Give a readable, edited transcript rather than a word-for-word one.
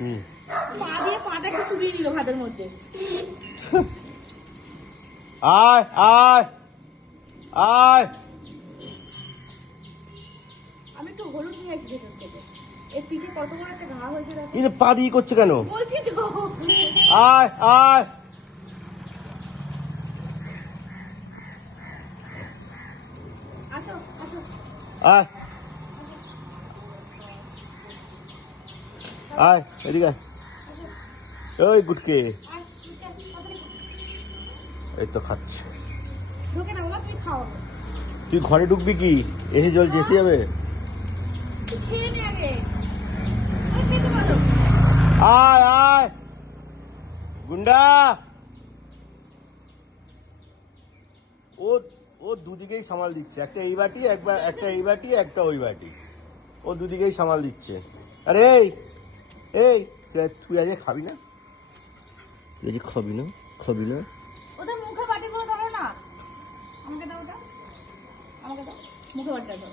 পা দিয়ে পাটা একটু চুবিয়ে নিল ভাতের মধ্যে। আয় আয় আয়, আমি একটু হলুদ নিয়ে আসি ভেতর থেকে। এর পিঠে কত বড় একটা ঘা হয়েছে দেখো। এই যে পা দিয়ে করছে কেন? বলছি তো। আয় আয়, আসো আসো। আয় আয়, এদিকে আয়। ওই গুটকে আর তাড়াতাড়ি এই তো খাচ্ছে। ঢোকে না বাবা, তুমি খাও। তুই ঘরে ঢুকবি কি? এসে জল যেতে যাবে। তুই খেয়ে নে আগে। ওই খেতে পারো। আয় আয় গুন্ডা। ও ও দুদিকেই সামাল দিচ্ছে, একটা এই বাটি একবার, একটা এই বাটি একটা ওই বাটি, ও দুদিকেই সামাল দিচ্ছে। আরে এই এই, তুই আজকে খাবি না? তুই আজকে খাবি না? খাবি না? ওদের মুখে বাটি করে ধরো না। আমাকে দাও ওটা, আমাকে দাও মুখে বাটিটা দাও।